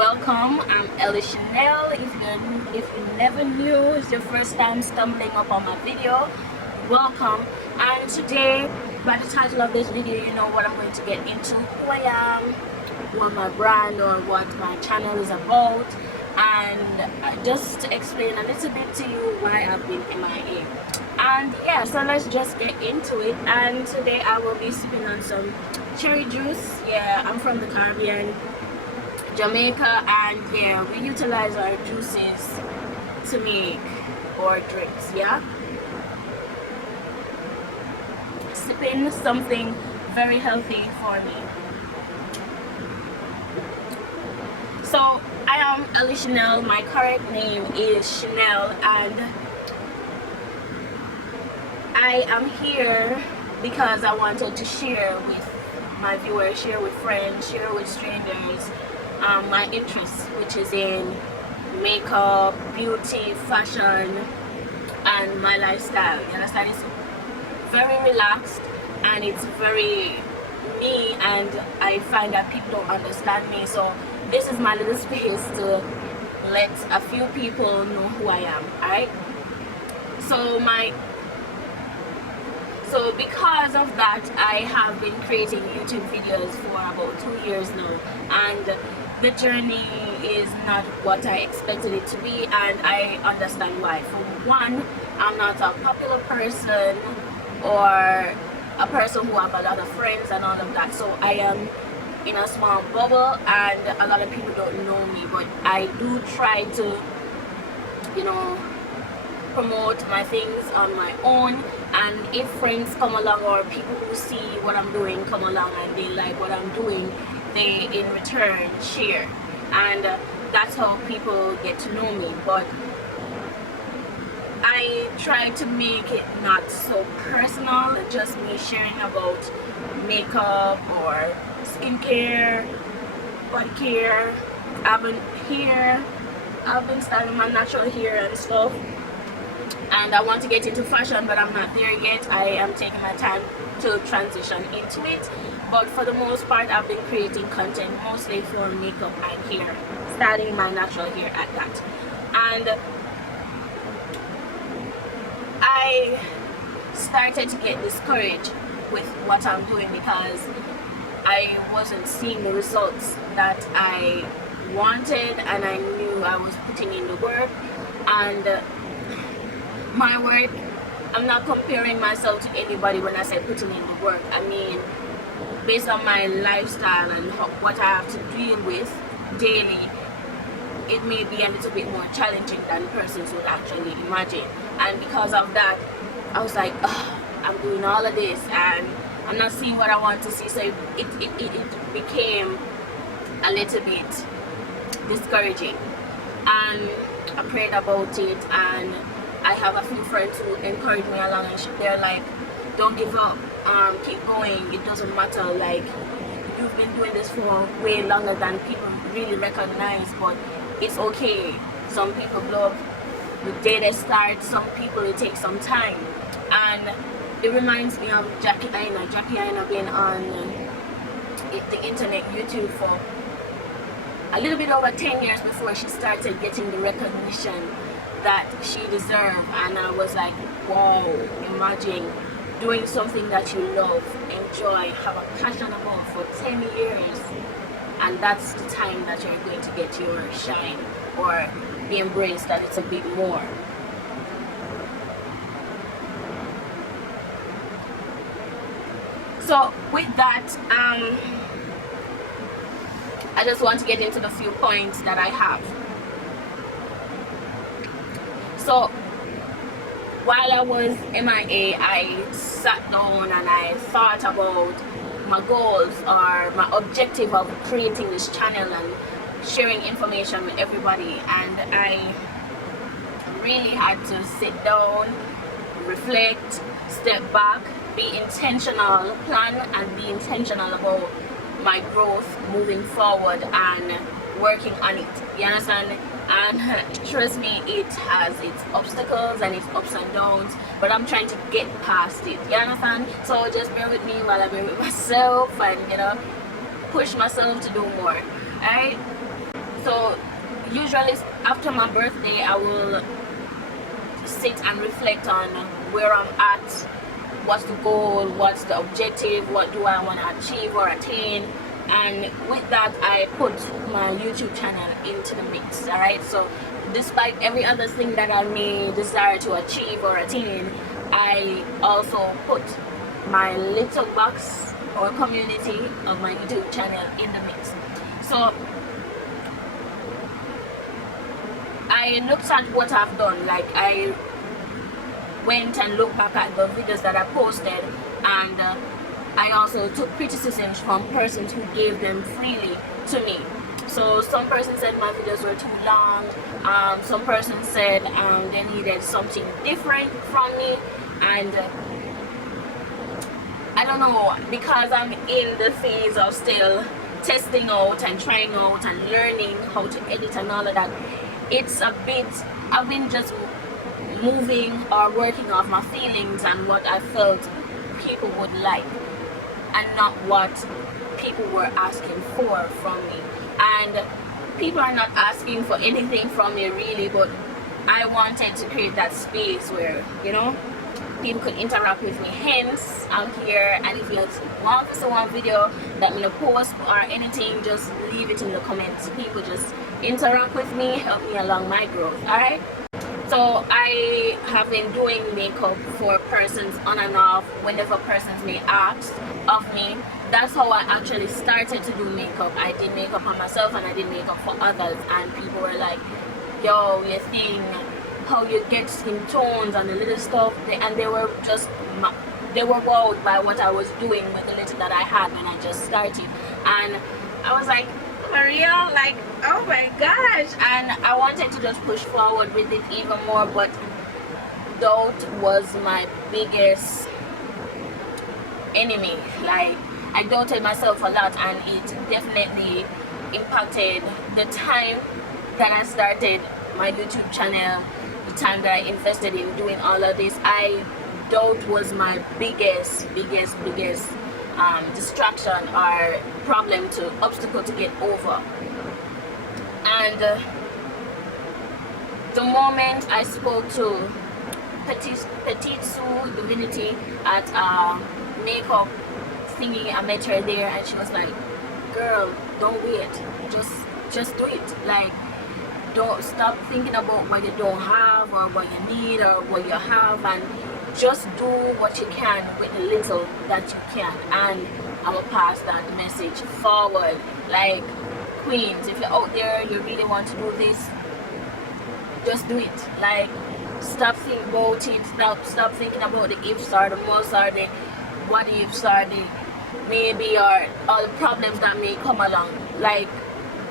Welcome, I'm Elle Shenelle. If you never knew, it's your first time stumbling up on my video, welcome. And today, by the title of this video, you know what I'm going to get into: who I am, what my brand or what my channel is about, and just to explain a little bit to you why I've been MIA. And yeah, so let's just get into it. And today I will be sipping on some cherry juice. Yeah, I'm from the Caribbean, Jamaica, and yeah, we utilize our juices to make our drinks. Yeah, sipping something very healthy for me. So I am Elle Shenelle. My correct name is Shenelle, and I am here because I wanted to share with my viewers, share with friends, share with strangers my interests, which is in makeup, beauty, fashion, and my lifestyle. You understand? It's very relaxed and it's very me, and I find that people don't understand me. So this is my little space to let a few people know who I am. Alright? So because of that, I have been creating YouTube videos for about 2 years now, and the journey is not what I expected it to be, and I understand why. For one, I'm not a popular person or a person who have a lot of friends and all of that, so I am in a small bubble and a lot of people don't know me, but I do try to, you know, promote my things on my own. And if friends come along or people who see what I'm doing come along and they like what I'm doing, they in return share, and that's how people get to know me. But I try to make it not so personal, just me sharing about makeup or skincare, body care. I've been styling my natural hair and stuff, and I want to get into fashion, but I'm not there yet. I am taking my time to transition into it, but for the most part I've been creating content mostly for makeup and hair, styling my natural hair at that. And I started to get discouraged with what I'm doing because I wasn't seeing the results that I wanted, and I knew I was putting in the work. And my work, I'm not comparing myself to anybody when I say putting in the work. I mean, based on my lifestyle and what I have to deal with daily, it may be a little bit more challenging than persons would actually imagine. And because of that, I was like, oh, I'm doing all of this and I'm not seeing what I want to see. So it became a little bit discouraging, and I prayed about it, and I have a few friends who encourage me along, and they're like, don't give up, keep going, it doesn't matter, like, you've been doing this for way longer than people really recognize, but it's okay. Some people blow up the day they start, some people it takes some time. And it reminds me of Jackie Aina being on the internet, YouTube, for a little bit over 10 years before she started getting the recognition that she deserved. And I was like, wow, imagine doing something that you love, enjoy, have a passion about for 10 years, and that's the time that you're going to get your shine or be embraced a little bit more. So with that, I just want to get into the few points that I have. So while I was MIA, I sat down and I thought about my goals or my objective of creating this channel and sharing information with everybody. And I really had to sit down, reflect, step back, be intentional, plan and be intentional about my growth moving forward and working on it. You understand? And trust me, it has its obstacles and its ups and downs, but I'm trying to get past it. You understand? So just bear with me while I bear with myself and, you know, push myself to do more. Alright? So usually after my birthday, I will sit and reflect on where I'm at, what's the goal, what's the objective, what do I want to achieve or attain, and with that I put my YouTube channel into the mix. All right, so despite every other thing that I may desire to achieve or attain, I also put my little box or community of my YouTube channel in the mix. So I looked at what I've done. Like, I went and looked back at the videos that I posted, and I also took criticisms from persons who gave them freely to me. So some persons said my videos were too long, some persons said they needed something different from me, and I don't know, because I'm in the phase of still testing out and trying out and learning how to edit and all of that. It's a bit, I've been just moving or working off my feelings and what I felt people would like, and not what people were asking for from me. And people are not asking for anything from me really, but I wanted to create that space where, you know, people could interact with me. Hence, I'm here, and if you want to see one video that I'm gonna post or anything, just leave it in the comments. People just interact with me, help me along my growth. Alright, so I have been doing makeup for persons on and off whenever persons may ask of me. That's how I actually started to do makeup. I did makeup on myself and I did makeup for others, and people were like, yo, your thing, how you get skin tones and the little stuff, and they were wowed by what I was doing with the little that I had when I just started. And I was like, for real? Like, oh my gosh. And I wanted to just push forward with it even more, but doubt was my biggest enemy. Like, I doubted myself a lot, and it definitely impacted the time that I started my YouTube channel, the time that I invested in doing all of this. Doubt was my biggest distraction or obstacle to get over. And the moment I spoke to Petite Sue Divinity at makeup thingy, I met her there, and she was like, girl, don't wait, just do it. Like, don't stop thinking about what you don't have or what you need or what you have, and just do what you can with the little that you can. And I will pass that message forward. Like, queens, if you're out there, you really want to do this, just do it. Like, stop thinking about it, stop thinking about the ifs or the musts or the what ifs or the maybe or all the problems that may come along. Like,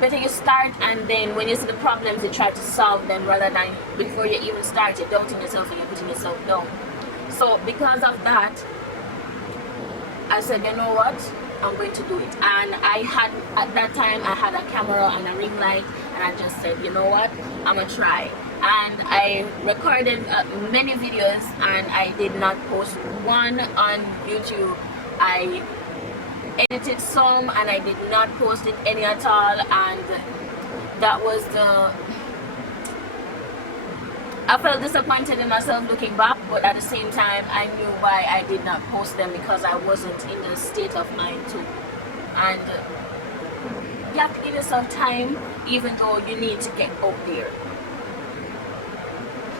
better you start, and then when you see the problems, you try to solve them rather than before you even start, you're doubting yourself and you're putting yourself down. So because of that, I said, you know what, I'm going to do it. And at that time I had a camera and a ring light, and I just said, you know what, I'm gonna try. And I recorded many videos, and I did not post one on YouTube. I edited some and I did not post it any at all, and that was I felt disappointed in myself looking back, but at the same time I knew why I did not post them, because I wasn't in the state of mind to. And you have to give yourself time, even though you need to get out there.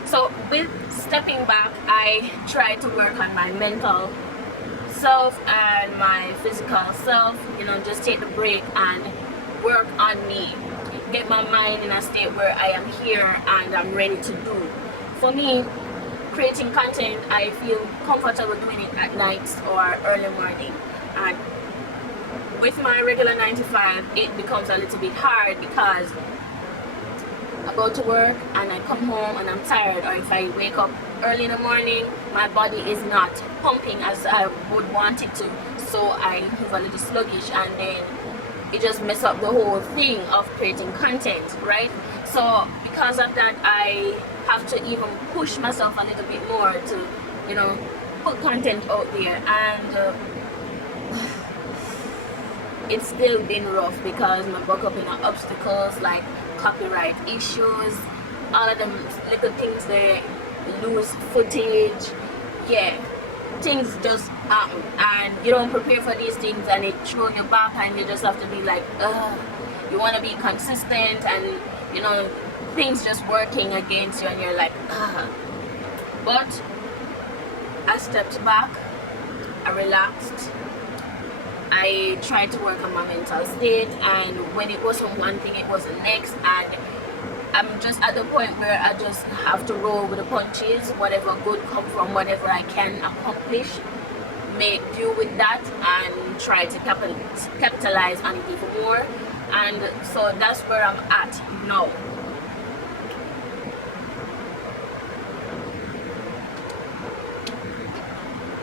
So with stepping back, I tried to work on my mental self and my physical self, you know, just take the break and work on me, get my mind in a state where I am here and I'm ready to do. For me, creating content, I feel comfortable doing it at night or early morning, and with my regular 9 to 5 it becomes a little bit hard, because I go to work and I come home and I'm tired, or if I wake up early in the morning, my body is not pumping as I would want it to, so I move a little sluggish, and then it just messes up the whole thing of creating content, right? So because of that, I have to even push myself a little bit more to, you know, put content out there. And it's still been rough because I buck up in obstacles like copyright issues, all of them little things, they lose footage. Yeah, things just happen and you don't prepare for these things and it throw you back and you just have to be like, you want to be consistent and you know things just working against you and you're like, but I stepped back, I relaxed, I tried to work on my mental state, and when it wasn't one thing it was the next, and I'm just at the point where I just have to roll with the punches. Whatever good come from whatever I can accomplish, make do with that and try to capitalize on it even more. And so that's where I'm at now.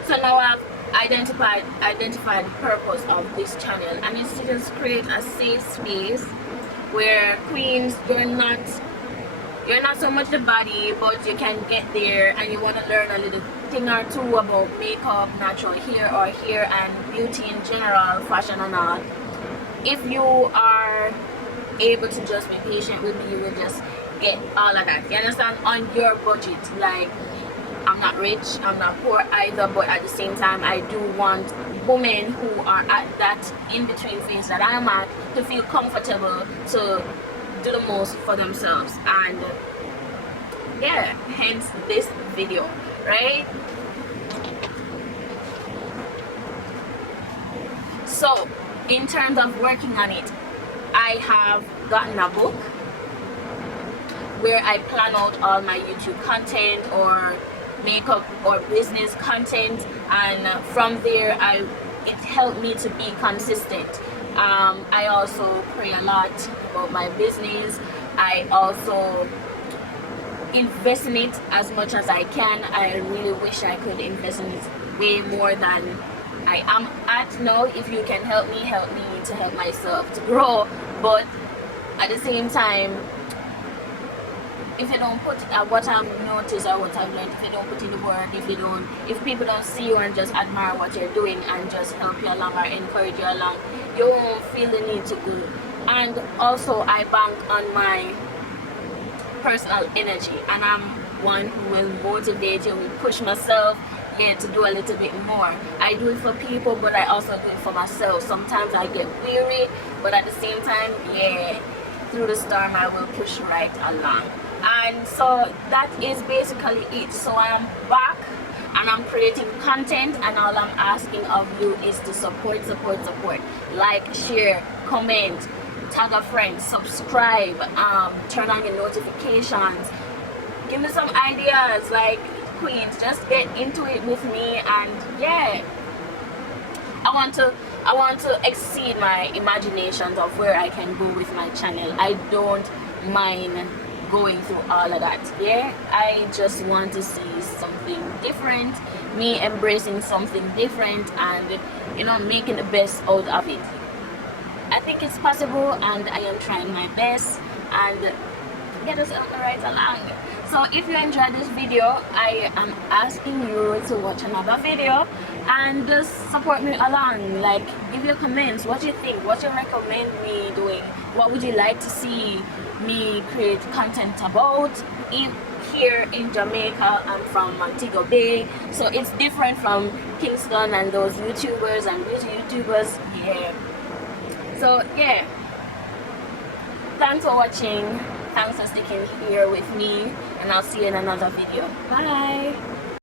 So now I've identified the purpose of this channel, and it's to just create a safe space where queens, you're not so much the body, but you can get there and you want to learn a little thing or two about makeup, natural hair and beauty in general, fashion and all. If you are able to just be patient with me, you will just get all of that, you understand, on your budget. Like, I'm not rich, I'm not poor either, but at the same time I do want women who are at that in-between phase that I'm at to feel comfortable to do the most for themselves. And yeah, hence this video, right? So in terms of working on it, I have gotten a book where I plan out all my YouTube content or makeup or business content, and from there it helped me to be consistent. I also pray a lot about my business. I also invest in it as much as I can. I really wish I could invest in it way more than I am at now. If you can help me to help myself to grow, but at the same time, if you don't put what I've noticed or what I've learned, if you don't put in the work, if people don't see you and just admire what you're doing and just help you along or encourage you along, you won't feel the need to go. And also I bank on my personal energy, and I'm one who will motivate you, will push myself to do a little bit more. I do it for people, but I also do it for myself. Sometimes I get weary, but at the same time, yeah, through the storm I will push right along. And so that is basically it. So I am back and I'm creating content, and all I'm asking of you is to support. Like, share, comment, tag a friend, subscribe, turn on your notifications, give me some ideas. Like, queens, just get into it with me. And yeah, I want to exceed my imaginations of where I can go with my channel. I don't mind going through all of that. Yeah, I just want to see something different, me embracing something different, and you know, making the best out of it. I think it's possible, and I am trying my best, and get us on the right along. So if you enjoyed this video, I am asking you to watch another video and just support me along. Like, give your comments, what you think, what you recommend me doing, what would you like to see me create content about. Here in Jamaica, I'm from Montego Bay, so it's different from Kingston and those YouTubers and beauty YouTubers. Yeah, so yeah, thanks for watching, thanks for sticking here with me, and I'll see you in another video. Bye.